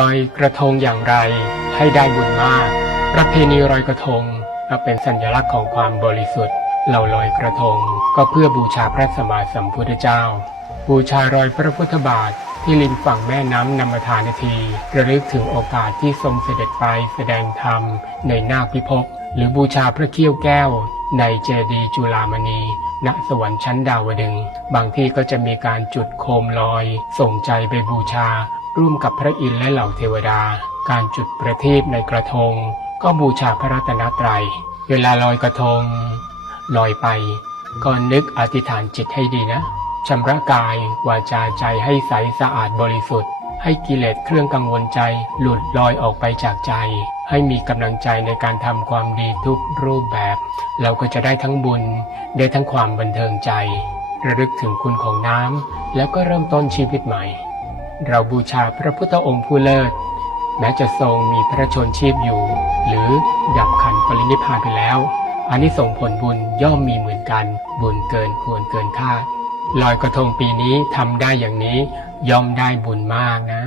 ลอยกระทงอย่างไรให้ได้บุญมาก ประเพณีลอยกระทงก็เป็นสัญลักษณ์ของความบริสุทธิ์เราลอยกระทงก็เพื่อบูชาพระสัมมาสัมพุทธเจ้า บูชารอยพระพุทธบาทที่ริมฝั่งแม่น้ำนำมาทานทีระลึกถึงโอกาสที่ทรงเสด็จไปแสดงธรรมในนาคพิภพหรือบูชาพระเขี้ยวแก้ว ในเจดีย์จุฬามณี ณสวรรค์ชั้นดาวดึง บางที่ก็จะมีการจุดโคมลอย ส่งใจไปบูชา ร่วมกับพระอินทร์และเหล่าเทวดา การจุดประทีปในกระทง ก็บูชาพระรัตนตรัย เวลาลอยกระทง ลอยไป ก็นึกอธิษฐานจิตให้ดีนะชำระกายวาจาใจให้ใสสะอาดบริสุทธิ์ ให้กิเลสเครื่องกังวลใจหลุดลอยออกไปจากใจ ให้มีกำลังใจในการทำความดีทุกรูปแบบ เราก็จะได้ทั้งบุญ ได้ทั้งความบันเทิงใจ ระลึกถึงคุณของน้ำแล้วก็เริ่มต้นชีวิตใหม่ เราบูชาพระพุทธองค์ผู้เลิศ แม้จะทรงมีพระชนชีพอยู่ หรือดับขันปรินิพพานไปแล้วอันนี้ส่งผลบุญย่อมมีเหมือนกัน บุญเกินควรเกินคาดลอยกระทงปีนี้ทำได้อย่างนี้ย่อมได้บุญมากนะ